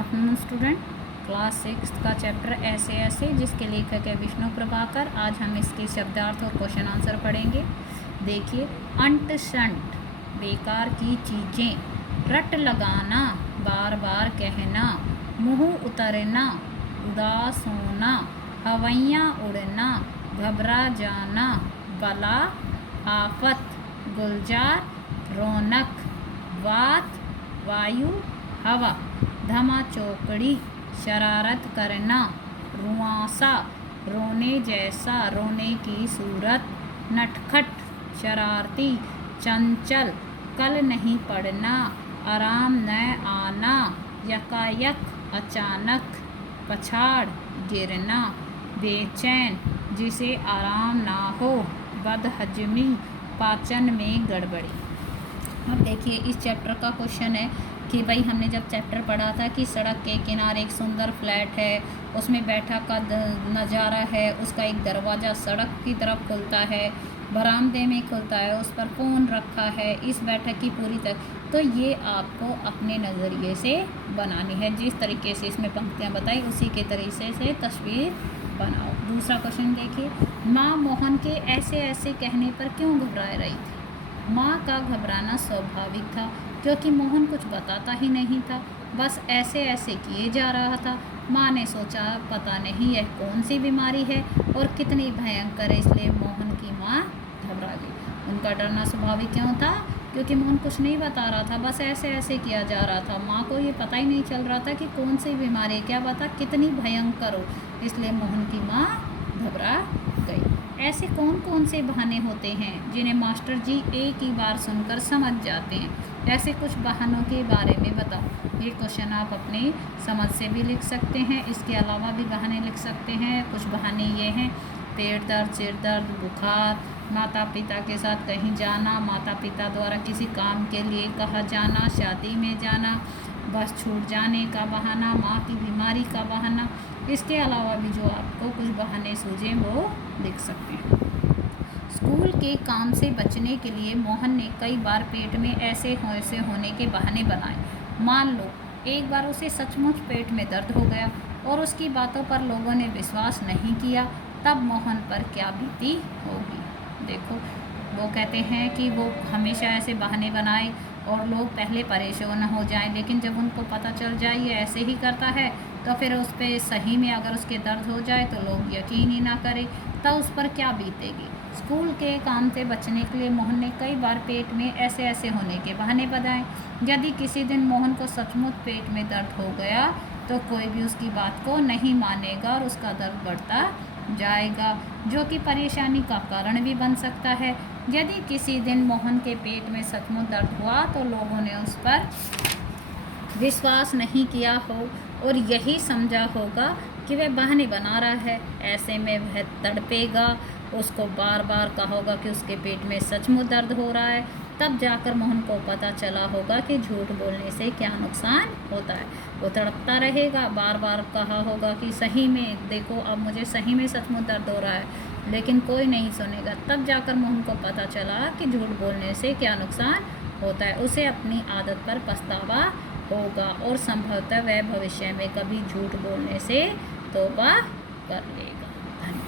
Afternoon student. Class 6 का chapter ऐसे ऐसे, जिसके लेखक है विष्णु प्रभाकर। आज हम इसके शब्दार्थ और क्वेश्चन आंसर पढ़ेंगे। देखिए, अंट शंट बेकार की चीज़ें, रट लगाना बार बार कहना, मुँह उतरना उदास होना, हवैयाँ उड़ना घबरा जाना, बला आफत, गुलजार रौनक, वात वायु हवा, धमा चौकड़ी शरारत करना, रुआंसा रोने जैसा रोने की सूरत, नटखट शरारती चंचल कल नहीं पड़ना, आराम न आना, यकायक अचानक, पछाड़ गिरना, बेचैन जिसे आराम ना हो, बदहजमी पाचन में गड़बड़ी। अब देखिए, इस चैप्टर का क्वेश्चन है कि भाई हमने जब चैप्टर पढ़ा था कि सड़क के किनारे एक सुंदर फ्लैट है, उसमें बैठा का नज़ारा है, उसका एक दरवाज़ा सड़क की तरफ खुलता है, बरामदे में खुलता है, उस पर फ़ोन रखा है, इस बैठक की पूरी तरह। तो ये आपको अपने नज़रिए से बनानी है। जिस तरीके से इसमें पंक्तियाँ बताई उसी के तरीके से तस्वीर बनाओ। दूसरा क्वेश्चन देखिए, माँ मोहन के ऐसे ऐसे कहने पर क्यों घबरा रही थी? माँ का घबराना स्वाभाविक था, क्योंकि मोहन कुछ बताता ही नहीं था, बस ऐसे ऐसे किए जा रहा था। माँ ने सोचा पता नहीं यह कौन सी बीमारी है और कितनी भयंकर है, इसलिए मोहन की माँ घबरा गई। उनका डरना स्वाभाविक क्यों था? क्योंकि मोहन कुछ नहीं बता रहा था, बस ऐसे ऐसे किया जा रहा था। माँ को ये पता ही नहीं चल रहा था कि कौन सी बीमारी है, क्या पता कितनी भयंकर हो, इसलिए मोहन की माँ घबरा गई। ऐसे कौन कौन से बहाने होते हैं जिन्हें मास्टर जी एक ही बार सुनकर समझ जाते हैं? ऐसे कुछ बहानों के बारे में बताओ। ये क्वेश्चन आप अपनी समझ से भी लिख सकते हैं, इसके अलावा भी बहाने लिख सकते हैं। कुछ बहाने ये हैं: पेट दर्द, सिर दर्द, बुखार, माता पिता के साथ कहीं जाना, माता पिता द्वारा किसी काम के लिए कहा जाना, शादी में जाना, बस छूट जाने का बहाना, माँ की बीमारी का बहाना। इसके अलावा भी जो आपको कुछ बहाने सूझे वो लिख सकते हैं। स्कूल के काम से बचने के लिए मोहन ने कई बार पेट में ऐसे होने के बहाने बनाए। मान लो एक बार उसे सचमुच पेट में दर्द हो गया और उसकी बातों पर लोगों ने विश्वास नहीं किया, तब मोहन पर क्या बीती होगी। देखो, वो कहते हैं कि वो हमेशा ऐसे बहाने बनाए और लोग पहले परेशान हो जाएं, लेकिन जब उनको पता चल जाए ये ऐसे ही करता है, तो फिर उस पर सही में अगर उसके दर्द हो जाए तो लोग यकीन ही ना करें, तो उस पर क्या बीतेगी। स्कूल के काम से बचने के लिए मोहन ने कई बार पेट में ऐसे ऐसे होने के बहाने बनाए। यदि किसी दिन मोहन को सचमुच पेट में दर्द हो गया तो कोई भी उसकी बात को नहीं मानेगा और उसका दर्द बढ़ता जाएगा, जो कि परेशानी का कारण भी बन सकता है। यदि किसी दिन मोहन के पेट में सचमुच दर्द हुआ तो लोगों ने उस पर विश्वास नहीं किया हो और यही समझा होगा कि वह बहाने बना रहा है। ऐसे में वह तड़पेगा, उसको बार बार कहा होगा कि उसके पेट में सचमुच दर्द हो रहा है, तब जाकर मोहन को पता चला होगा कि झूठ बोलने से क्या नुकसान होता है। वो तड़पता रहेगा, बार बार कहा होगा कि सही में देखो अब मुझे सही में सचमुच दर्द हो रहा है, लेकिन कोई नहीं सुनेगा। तब जाकर मोहन को पता चला कि झूठ बोलने से क्या नुकसान होता है। उसे अपनी आदत पर पछतावा होगा और संभवतः वह भविष्य में कभी झूठ बोलने से तौबा कर लेगा।